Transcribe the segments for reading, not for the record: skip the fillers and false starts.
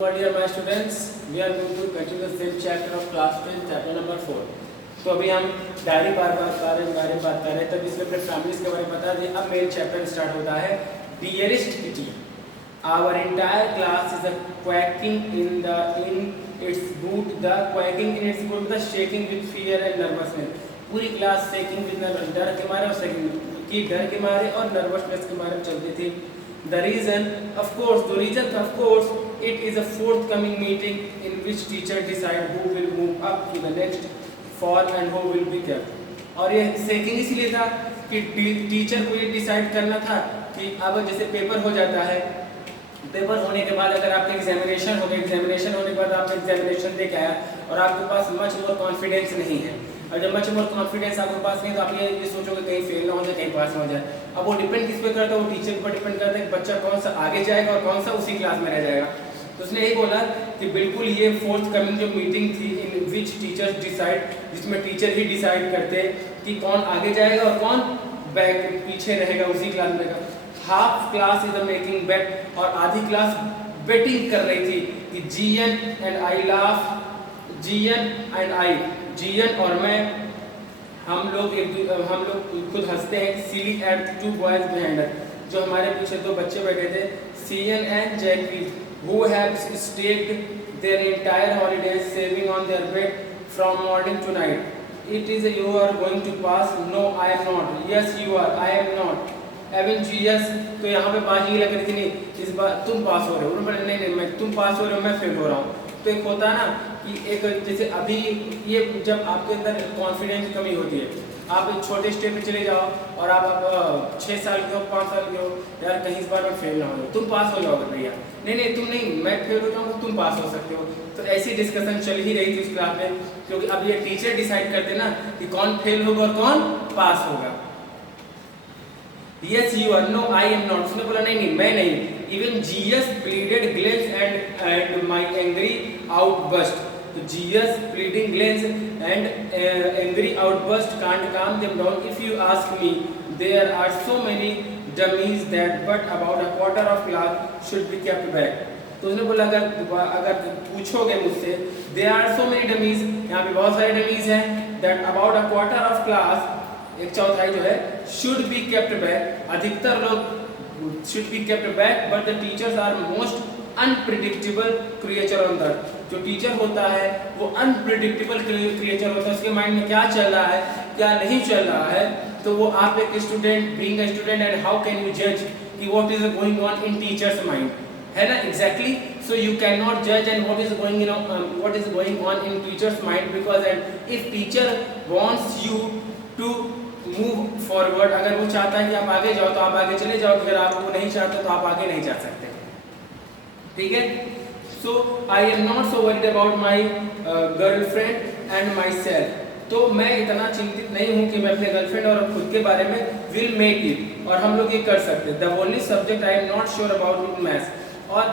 My dear my students, we are going to continue the same chapter of class 10, chapter number 4. तो अभी हम diary बारे में बात कर रहे हैं, तब इसमें अपने फैमिलीज के बारे में बता दें। अब मेन चैप्टर स्टार्ट होता है dearest kitty. Our entire class is a quaking in its boot, the shaking with fear and nervousness. पूरी क्लास shaking with डर के मारे और नर्वसनेस के मारे चलती थी। The reason, of course, it is a forthcoming meeting in which teacher decide who will move up to the next fall and who will be kept. और ये सेकिंग इसलिए था कि टीचर को ये डिसाइड करना था कि अब जैसे पेपर हो जाता है, पेपर होने के बाद अगर आपका एग्जामिनेशन हो गया, एग्जामिनेशन होने के बाद आप एग्जामिनेशन दे के आया और आपके पास मच मोर कॉन्फिडेंस नहीं है, और जब मच मोर कॉन्फिडेंस आपके पास नहीं तो आप ये सोचोगे कहीं फेल ना हो जाए, कहीं पास ना हो जाए। अब वो डिपेंड किस पे करता है, वो टीचर पर डिपेंड करता है कि बच्चा कौन सा आगे जाएगा और कौन सा उसी क्लास में रह जाएगा। तो उसने यही बोला कि बिल्कुल ये फोर्थ कमिंग जो मीटिंग थी इन विच टीचर्स डिसाइड, जिसमें टीचर ही डिसाइड करते कि कौन आगे जाएगा और कौन बैक पीछे रहेगा, उसी क्लास में रहेगा। हाफ क्लास इज मेकिंग बेट, और आधी क्लास बेटिंग कर रही थी कि जीएन और मैं हम लोग खुद हंसते हैं। Silly at two boys behind us, जो हमारे पीछे दो बच्चे बैठे थे, सीएन and Jackie, who have staked their entire holidays saving on their bed from morning to night. It is you are going to pass. No, I am not. Yes, you are. I am not. Even Jesus, तो यहाँ पे बात ये लग रही थी, नहीं इस बार तुम पास हो रहे हो, उन्होंने नहीं मैं तुम पास हो रहे हो, मैं फेल हो रहा हूँ। तो एक होता है ना कि एक जैसे अभी ये जब आपके अंदर कॉन्फिडेंस की कमी होती है, आप एक छोटे स्टेप पे चले जाओ और आप 6 साल के हो, 5 साल के हो, यार कहीं इस बार में फेल ना हो, तुम पास हो जाओगे भैया, नहीं तुम नहीं, मैं फेल हो जाऊँगा, तुम पास हो सकते हो। तो ऐसी डिस्कशन चल ही रही थी उस क्लास में, क्योंकि अब ये टीचर डिसाइड करते ना कि कौन फेल होगा और कौन पास होगा। Yes, you are. No, I am not. उसने बोला नहीं मैं नहीं। Even Jesus pleaded glance and my angry outburst. So Jesus pleading glance and angry outburst can't calm them down. If you ask me, there are so many dummies that but about a quarter of class should be kept back. तो उसने बोला अगर पूछोगे मुझसे, there are so many dummies, यहाँ पे बहुत सारे dummies हैं, that about a quarter of class, एक चौथाई जो है, should be kept back, अधिकतर लोग should be kept back, but the teachers are most unpredictable creature on earth. जो टीचर होता है वो अनप्रिडिक्टेबल क्रिएचर होता है, उसके माइंड में क्या चल रहा है क्या नहीं चल रहा है। तो वो आप एक student, being a student, and how can you जज कि what is going on in teachers mind, है ना, exactly. So you can not जज and what is going on in teachers mind, because and if teacher wants you to move forward, अगर वो चाहता है कि आप आगे जाओ तो आप आगे चले जाओ, अगर आप वो नहीं चाहते तो आप आगे नहीं जा सकते, ठीक है। So I am not so worried about my girlfriend and my self, तो मैं इतना चिंतित नहीं हूँ कि मैं अपने गर्लफ्रेंड और खुद के बारे में विल मेक इट, और हम लोग ये कर सकते। The only subject I am not sure about maths, और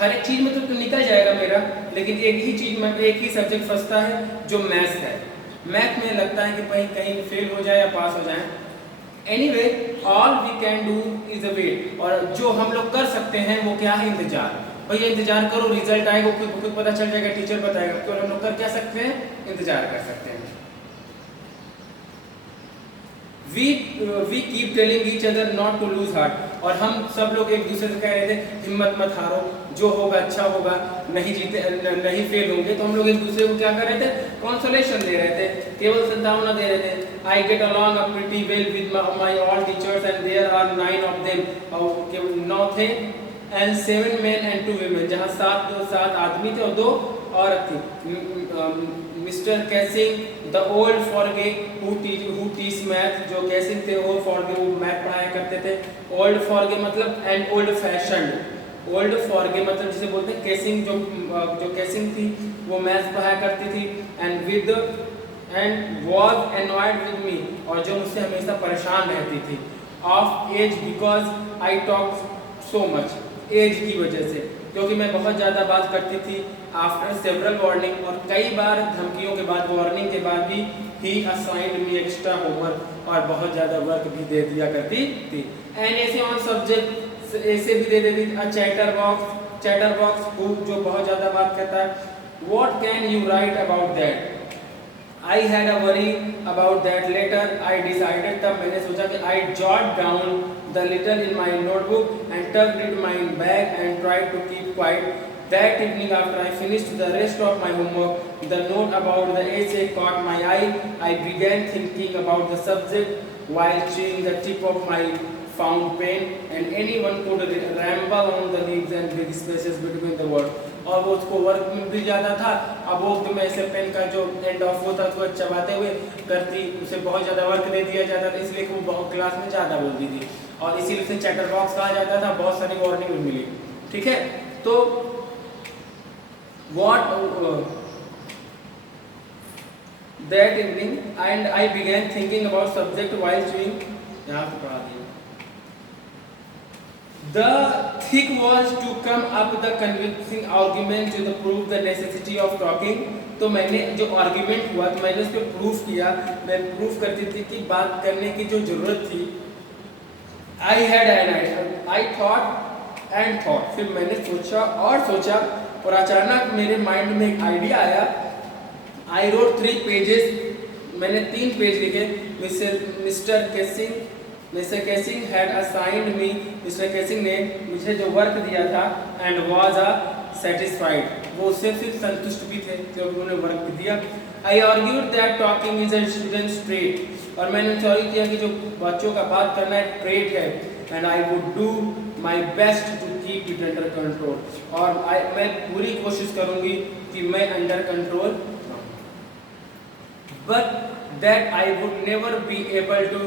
हर एक चीज़ में तो निकल जाएगा मेरा, लेकिन एक ही चीज़ में एक ही सब्जेक्ट फंसता है जो मैथ्स है। मैथ में लगता है कि कहीं फेल हो जाए या पास हो जाए। Anyway, all we can do is a wait, और जो हम लोग कर सकते हैं वो क्या है, इंतजार। भैया इंतजार करो, रिजल्ट आएगा खुद पता चल जाएगा, टीचर बताएगा, तो हम लोग कर क्या सकते हैं, इंतजार कर सकते हैं। We keep telling each other not to lose heart, और हम सब लोग एक दूसरे से कह रहे थे हिम्मत मत हारो, जो होगा अच्छा होगा, नहीं फेल होंगे। तो हम लोग एक दूसरे को क्या कर रहे थे, कंसोलेशन दे रहे थे, केवल संतावना दे रहे थे। I get along pretty well with my all teachers and there are 9 of them, 9 थे, and 7 men and 2 women, जहाँ 7 आदमी थे और 2 औरत थी। मिस्टर कैसिंग द ओल्ड फॉरगे हु टीच मैथ, जो कैसिंग थे वो फॉरगे वो मैथ पढ़ाया करते थे। ओल्ड फॉरगे मतलब एंड ओल्ड फैशन्ड, ओल्ड फॉरगे मतलब जिसे बोलते हैं कैसिंग, जो कैसिंग थी वो मैथ पढ़ाया करती थी। And was annoyed with me, और जो मुझसे हमेशा परेशान रहती थी। Of as because I talk so much, as की वजह से, क्योंकि मैं बहुत ज़्यादा बात करती थी। आफ्टर सेवरल वार्निंग, और कई बार धमकियों के बाद, वार्निंग के बाद भी, ही असाइंड मी एक्स्ट्रा होमवर्क, और बहुत ज़्यादा वर्क भी दे दिया करती थी। एंड ऐसे ऑन सब्जेक्ट ऐसे भी दे देती, चैटर बॉक्स chatterbox who जो बहुत ज़्यादा बात करता है. What can you write about that? I had a worry about that later. I decided तब मैंने सोचा कि I jot down the little in my notebook and tucked it in my bag and tried to keep quiet. That evening after I finished the rest of my homework, the note about the essay caught my eye. I began thinking about the subject while chewing the tip of my fountain pen, and anyone could ramble on the leaves and big spaces between the words. और वो उसको work में भी ज़्यादा था. अब वो तो मैं ऐसे पेन का जो एंड ऑफ होता था उसको चबाते हुए करती, उसे बहुत ज़्यादा वर्क दे दिया जाता था, इसलिए वो बहुत क्लास में ज़्यादा बोलती थी और इसीलिए उसे चैटर बॉक्स कहा जाता था. बहुत सारी वार्निंग भी मिली. ठीक है, तो what that evening and I began thinking about subject while chewing. यहाँ पे पढ़ा दिया. The trick was to come up with the convincing argument to prove the necessity of talking. तो मैंने जो आर्ग्यूमेंट हुआ तो मैंने उस पर प्रूफ किया. मैं प्रूफ करती थी कि बात करने की जो जरूरत थी. I had an idea. I thought and thought. फिर मैंने सोचा और सोचा और अचानक मेरे माइंड में एक आइडिया आया. I wrote 3 pages. मैंने 3 पेज लिखे. Mister casing had assigned me. Mister casing ने मुझे जो वर्क दिया था एंड वाज सेटिस्फाइड. वो उससे फिर संतुष्ट भी थे क्योंकि उन्होंने वर्क भी दिया. I argued that talking is a students trait. और मैंने आर्ग्यू किया कि जो बच्चों का बात करना एक ट्रेट है. And I would do my best to keep it under control. और मैं पूरी कोशिश करूंगी कि मैं under control. But that I would never be able to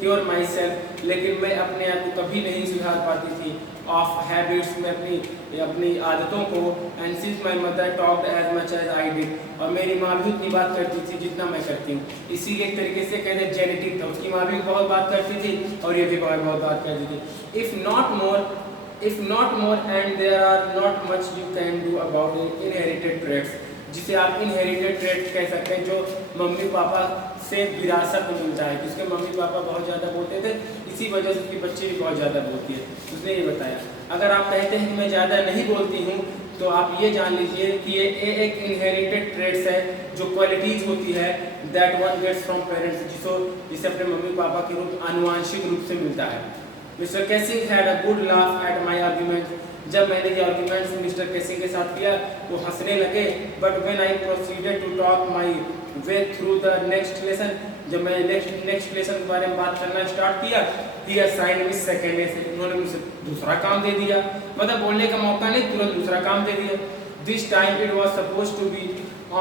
cure myself. लेकिन मैं अपने आप को कभी नहीं सुधार पाती थी ऑफ हैबिट्स में अपनी आदतों को. And since my mother talked as much as I did. और मेरी माँ भी उतनी बात करती थी जितना मैं करती हूँ. इसीलिए एक तरीके से कहते जेनेटिक था. उसकी माँ भी बहुत बात करती थी और ये भी बहुत बात करती थी. If not more and there are not much you can do about inherited traits. जिसे आप इनहेरिटेड ट्रेट कह सकते हैं, जो मम्मी पापा से विरासत में मिलता है. उसके मम्मी पापा बहुत ज़्यादा बोलते थे, इसी वजह से उसकी बच्ची भी बहुत ज़्यादा बोलती है. उसने ये बताया. अगर आप कहते हैं कि मैं ज़्यादा नहीं बोलती हूँ तो आप ये जान लीजिए कि ये एक इनहेरिटेड ट्रेट्स है, जो क्वालिटीज़ होती है that one gets from parents, जिसे अपने मम्मी पापा के रूप आनुवांशिक रूप से मिलता है. Mister casing had a good laugh at my argument. जब मैंने ये आर्ग्यूमेंट्स मिस्टर केसिंग के साथ किया वो हंसने लगे. But when I proceeded to talk my way through the next lesson. जब मैं नेक्स्ट लेसन के बारे में बात करना स्टार्ट किया, ही असाइंड मी सेकेंड लेसन. उन्होंने मुझे दूसरा काम दे दिया. मतलब बोलने का मौका नहीं, तुरंत दूसरा काम दे दिया. This time it was suppose to be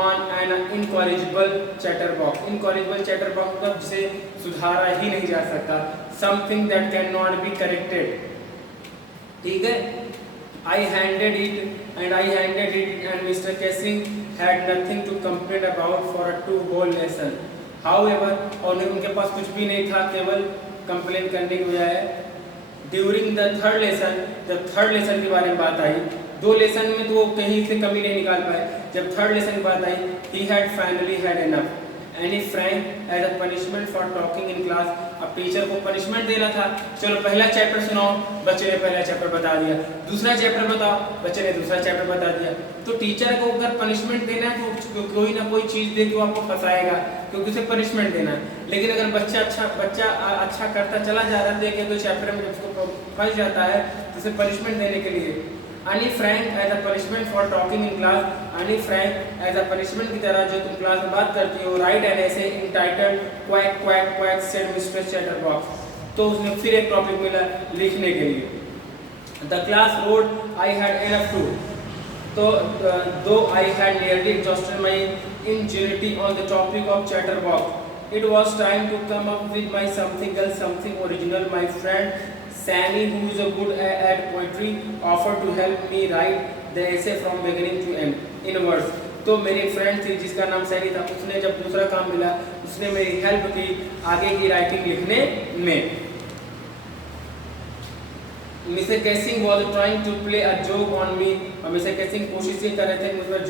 on an incorrigible chatterbox. Incorrigible chatterbox मतलब जिसे सुधारा ही नहीं जा सकता. Something that cannot be corrected. ठीक है. I handed it and Mr. Kessing had nothing to complain about for a 2 whole lesson. However, और उनके पास कुछ भी नहीं था, केवल कंप्लेन करने की बजाय. During the third lesson, जब थर्ड लेसन की बारे में बात आई, 2 लेसन में तो वो कहीं से कमी नहीं निकाल पाए. जब थर्ड लेसन की बात आई, he had finally had enough. And he franked as a punishment for talking in class. अब टीचर को पनिशमेंट देना था. चलो पहला चैप्टर सुनाओ, बच्चे ने पहला चैप्टर बता दिया. दूसरा चैप्टर बताओ, बच्चे ने दूसरा चैप्टर बता दिया. तो टीचर को अगर पनिशमेंट देना है तो कोई ना कोई चीज़ दे के वो आपको फंसाएगा, क्योंकि उसे पनिशमेंट देना है. लेकिन अगर बच्चा अच्छा करता चला जा रहा है, देखे तो चैप्टर में उसको फंस जाता है, तो उसे पनिशमेंट देने के लिए Annie Frank as a punishment for talking in class. Annie Frank as a punishment की तरह जो तुम क्लास में बात करती हो. Write an essay entitled Quack Quack Quack said Mr. Chatterbox. तो उसने फिर एक टॉपिक मिला लिखने के लिए. The class wrote I had enough to. तो though I had nearly exhausted my ingenuity on the topic of Chatterbox, it was time to come up with my something else, something original. My friend Sammy, who is a good at poetry, offered to help me write the essay from beginning to end in verse. तो मेरी एक friend थी जिसका नाम सैनी था. उसने जब दूसरा काम मिला, उसने मेरी हेल्प की आगे की राइटिंग लिखने में. Mister casing was trying to play a joke on me. और मिस्टर केसिंग कोशिश ये कर रहे थे मुझ पर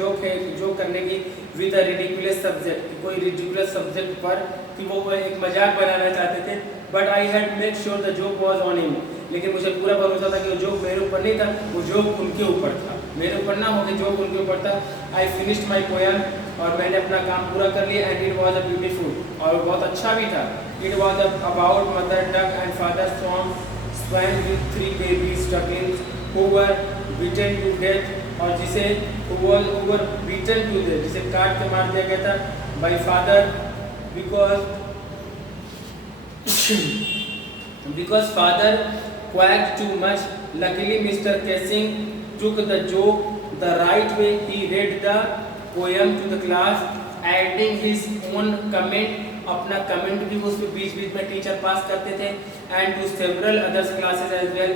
जोक करने की with a ridiculous subject. कोई ridiculous subject पर कि वो एक मजाक बनाना चाहते थे. But I had made sure the joke was on him. लेकिन मुझे पूरा भरोसा था कि वो जोक मेरे ऊपर नहीं था, वो जोक उनके ऊपर था. मेरे ऊपर ना होगी, जो उनके ऊपर था। आई फिनिश्ड माई पोएम, और मैंने अपना काम पूरा कर लिया। And it was a beautiful, और बहुत अच्छा भी था। It was about mother duck and father swarm swum with 3 babies ducklings who were beaten to death, और जिसे who were beaten to death, जिसे काट के मार दिया गया था by father because father quacked too much. Luckily Mr. Kessing took the joke the right way. He read the poem to the class, adding his own comment. अपना comment भी उस बीच बीच में टीचर पास करते थे। And to several others classes as well.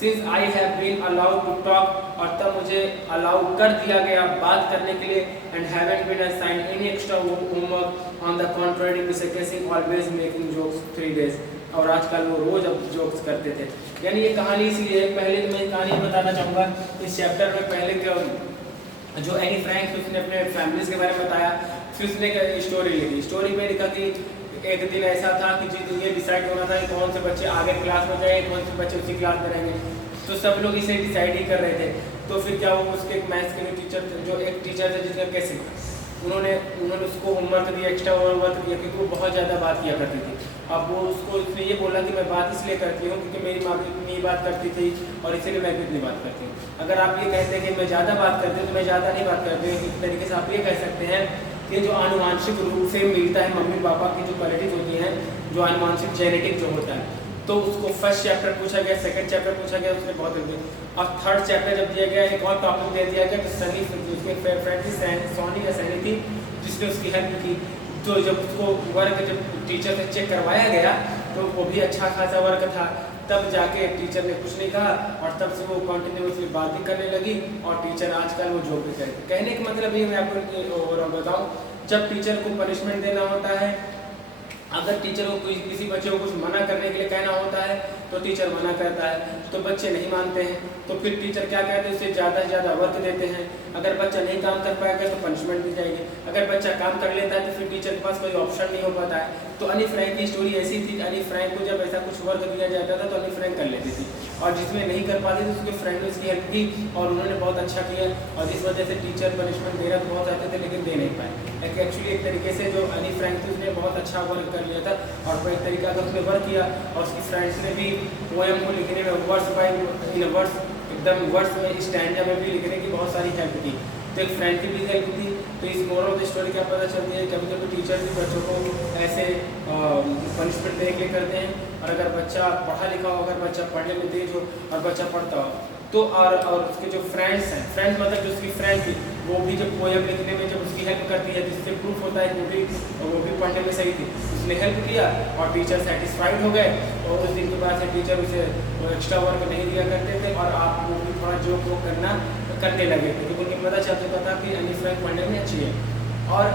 Since I have been allowed to talk, और तब मुझे अलाउ कर दिया गया बात करने के लिए। And haven't been assigned any extra homework. On the contrary mister Keating always making jokes 3 days, और आजकल वो रोज अब जोक्स करते थे। यानी ये कहानी इसलिए, पहले तो मैं कहानी बताना चाहूँगा इस चैप्टर में। पहले जो एनी फ्रैंक उसने अपने फैमिलीज के बारे में बताया, फिर उसने एक स्टोरी लिखी। स्टोरी में लिखा कि एक दिन ऐसा था कि जी ये डिसाइड होना था कि कौन से बच्चे आगे क्लास में जाएंगे, कौन से बच्चे उसी क्लास में रहेंगे। तो सब लोग इसे डिसाइड ही कर रहे थे। तो फिर क्या हुआ, उसके मैथ्स के टीचर, जो एक टीचर थे जिसका कैसे उन्होंने उसको होमवर्क दिया, एक्स्ट्रा होमवर्क दिया, क्योंकि वो बहुत ज़्यादा बात किया करती थी। अब वो उसको इसने ये बोला कि मैं बात इसलिए करती हूँ क्योंकि मेरी माँ भी इतनी बात करती थी, और इसीलिए मैं भी इतनी बात करती हूँ। अगर आप ये कहते हैं कि मैं ज़्यादा बात करती हूँ तो मैं ज़्यादा नहीं बात करती हूँ। इस तरीके से आप ये कह सकते हैं कि जो आनुवांशिक रूप से मिलता है मम्मी पापा की जो क्वालिटीज होती हैं, जो आनुवांशिक जेनेटिक जो होता है, तो उसको फर्स्ट चैप्टर पूछा गया, सेकंड चैप्टर पूछा गया, उसने बहुत दे दिया। और थर्ड चैप्टर जब दिया गया, एक और टॉपिक दे दिया गया कि सनी, उसके फ्रेंड थी सोनी या सनी थी, जिसने उसकी हेल्प की। तो जब उसको वर्क जब टीचर से चेक करवाया गया तो वो भी अच्छा खासा वर्क था। तब जाके टीचर ने कुछ नहीं कहा, और तब से वो कंटिन्यूसली बात ही करने लगी, और टीचर आजकल वो जो भी करे। कहने का मतलब ये मैं आपको बताऊँ, जब टीचर को पनिशमेंट देना होता है, अगर टीचर को किसी बच्चे को कुछ मना करने के लिए कहना होता है तो टीचर मना करता है, तो बच्चे नहीं मानते हैं, तो फिर टीचर क्या कहते हैं, उसे ज़्यादा से ज़्यादा वर्क देते हैं। अगर बच्चा नहीं काम कर पाएगा तो पनिशमेंट दी जाएगी। अगर बच्चा काम कर लेता है तो फिर टीचर के पास कोई ऑप्शन नहीं हो पाता है। तो अनी फ्रैंक की स्टोरी ऐसी थी। अनी फ्रैंक को जब ऐसा कुछ वर्क दिया जाता था तो अनी फ्रैंक कर लेती थी, और जिसमें नहीं कर पाती थी उसके फ्रेंड ने उसकी हेल्प की, और उन्होंने बहुत अच्छा किया, और इस वजह से टीचर पनिशमेंट देना तो बहुत चाहते थे लेकिन दे नहीं पाए। एक्चुअली एक तरीके से जो अनी फ्रैंक थी उसने बहुत अच्छा वर्क कर लिया था, और एक तरीका का उसने वर्क किया, और उसकी फ्रेंड्स ने भी पोएम को लिखने में वर्ड्स बाय इन वर्ड्स, एकदम वर्ड्स में स्टैंडा में भी लिखने की बहुत सारी हेल्प की। तो एक फ्रेंड की भी हेल्प की। तो इस मोरल ऑफ द स्टोरी क्या पता चलती है, कभी कभी टीचर भी बच्चों को ऐसे पनिशमेंट देने के लिए करते हैं, और अगर बच्चा पढ़ा लिखा हो, अगर बच्चा पढ़ने में तेज हो और बच्चा पढ़ता हो तो, और उसके जो फ्रेंड्स हैं, फ्रेंड्स मतलब जो उसकी फ्रेंड थी, वो भी जब पोएम लिखने में जब उसकी हेल्प करती है, जिससे प्रूफ होता है कि वो भी पढ़ने में सही थी, उसने हेल्प किया और टीचर सेटिस्फाइड हो गए, और उस दिन के बाद से टीचर उसे एक्स्ट्रा वर्क नहीं दिया करते थे, और आप वो भी थोड़ा जो वो करने लगे थे, क्योंकि उन्हें पता चल चुका था कि अनी फ्रैंक पढ़ने में अच्छी है, और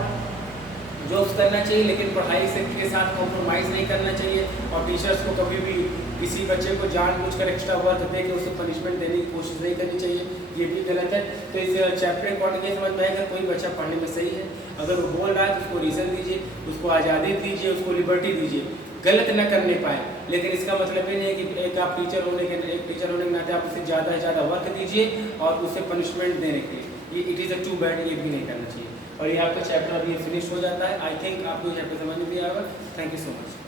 जॉब्स करना चाहिए, लेकिन पढ़ाई से के साथ कॉम्प्रोमाइज़ नहीं करना चाहिए। और टीचर्स को कभी भी किसी बच्चे को जानबूझकर एक्स्ट्रा वर्क दे के उसे पनिशमेंट देने की कोशिश नहीं करनी चाहिए, ये भी गलत है। तो इस चैप्टर पढ़ के समझ में आएगा कोई बच्चा पढ़ने में सही है, अगर वो बोल रहा है तो उसको रीज़न दीजिए, उसको आज़ादी दीजिए, उसको लिबर्टी दीजिए, गलत न करने पाए। लेकिन इसका मतलब ये नहीं है कि एक आप टीचर होने के नाते आप उसे ज़्यादा से ज़्यादा वर्क दीजिए और उसे पनिशमेंट देने के लिए, ये it is a too bad, ये भी नहीं करना चाहिए। और ये आपका चैप्टर अभी फिनिश हो जाता है। आई थिंक आपको चैप्टर समझ में भी आएगा। Thank you so much.